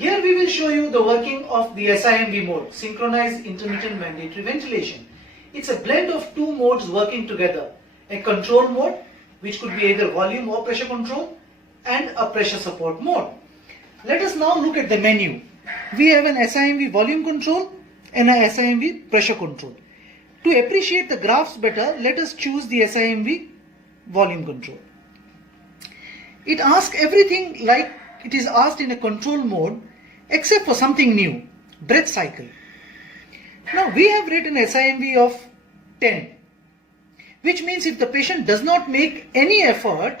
Here we will show you the working of the SIMV mode, Synchronized Intermittent Mandatory Ventilation. It's a blend of two modes working together, a control mode, which could be either volume or pressure control, and a pressure support mode. Let us now look at the menu. We have an SIMV volume control and a SIMV pressure control. To appreciate the graphs better, let us choose the SIMV volume control. It asks everything like it is asked in a control mode, except for something new, breath cycle. Now we have written SIMV of 10, which means if the patient does not make any effort,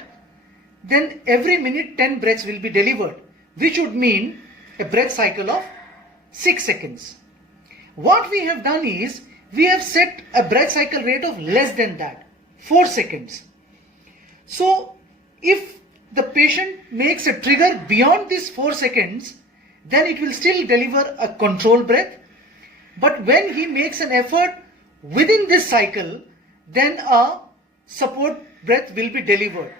then every minute 10 breaths will be delivered, which would mean a breath cycle of 6 seconds. What we have done is, we have set a breath cycle rate of less than that, 4 seconds. So if the patient makes a trigger beyond these 4 seconds, then it will still deliver a control breath. But when he makes an effort within this cycle, then a support breath will be delivered.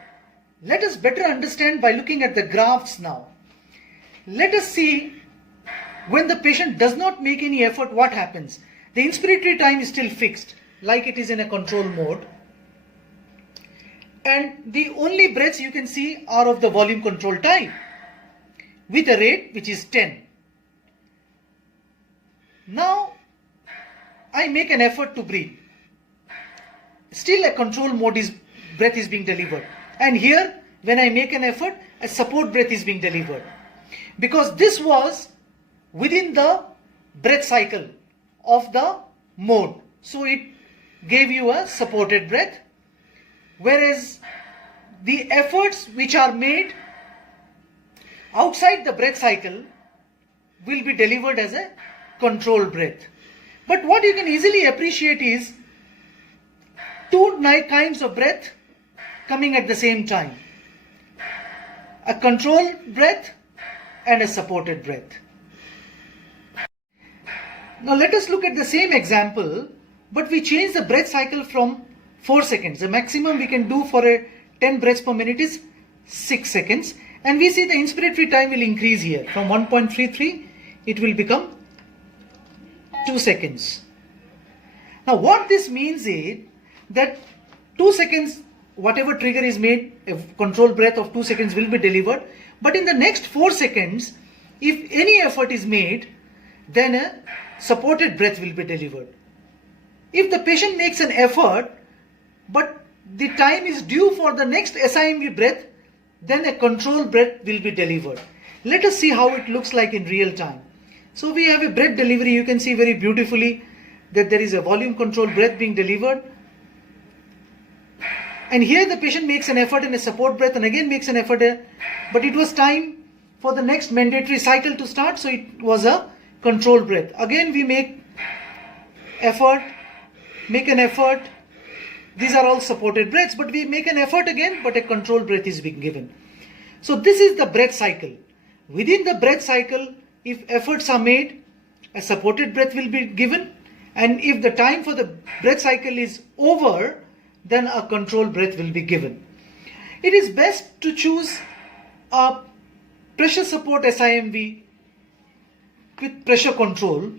Let us better understand by looking at the graphs now. Let us see when the patient does not make any effort, what happens. The inspiratory time is still fixed, like it is in a control mode. And the only breaths you can see are of the volume control type, with a rate which is 10. Now I make an effort to breathe. Still a control mode breath is being delivered. And here when I make an effort, a support breath is being delivered. Because this was within the breath cycle of the mode. So it gave you a supported breath. Whereas the efforts which are made outside the breath cycle will be delivered as a control breath. But what you can easily appreciate is two kinds of breath coming at the same time. A control breath and a supported breath. Now let us look at the same example, but we change the breath cycle from 4 seconds. The maximum we can do for a 10 breaths per minute is 6 seconds. And we see the inspiratory time will increase here. From 1.33, it will become 2 seconds. Now what this means is that 2 seconds, whatever trigger is made, a control breath of 2 seconds will be delivered. But in the next 4 seconds, if any effort is made, then a supported breath will be delivered. If the patient makes an effort, but the time is due for the next SIMV breath, then a control breath will be delivered. Let us see how it looks like in real time. So we have a breath delivery. You can see very beautifully that there is a volume control breath being delivered. And here the patient makes an effort in a support breath and again makes an effort, but it was time for the next mandatory cycle to start, so it was a control breath. Again we make an effort. These are all supported breaths, but we make an effort again, but a control breath is being given. So this is the breath cycle. Within the breath cycle, if efforts are made, a supported breath will be given, and if the time for the breath cycle is over, then a control breath will be given. It is best to choose a pressure support SIMV with pressure control,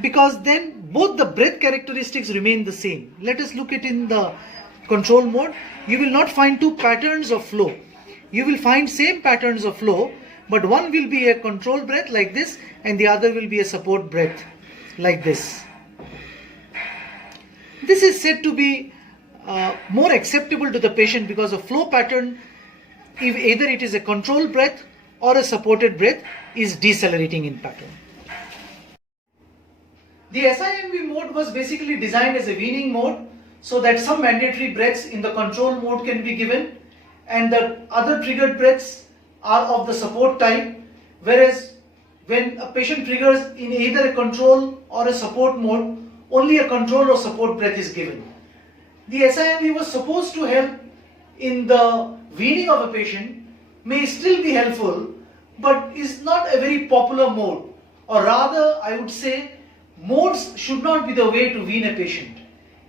because then both the breath characteristics remain the same. Let us look at in the control mode. You will not find two patterns of flow. You will find same patterns of flow, but one will be a control breath like this and the other will be a support breath like this. This is said to be more acceptable to the patient because a flow pattern, if either it is a control breath or a supported breath, is decelerating in pattern. The SIMV mode was basically designed as a weaning mode so that some mandatory breaths in the control mode can be given and the other triggered breaths are of the support type, whereas when a patient triggers in either a control or a support mode, only a control or support breath is given. The SIMV was supposed to help in the weaning of a patient, may still be helpful, but is not a very popular mode, or rather I would say modes should not be the way to wean a patient.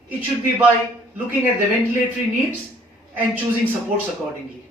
It should be by looking at the ventilatory needs and choosing supports accordingly.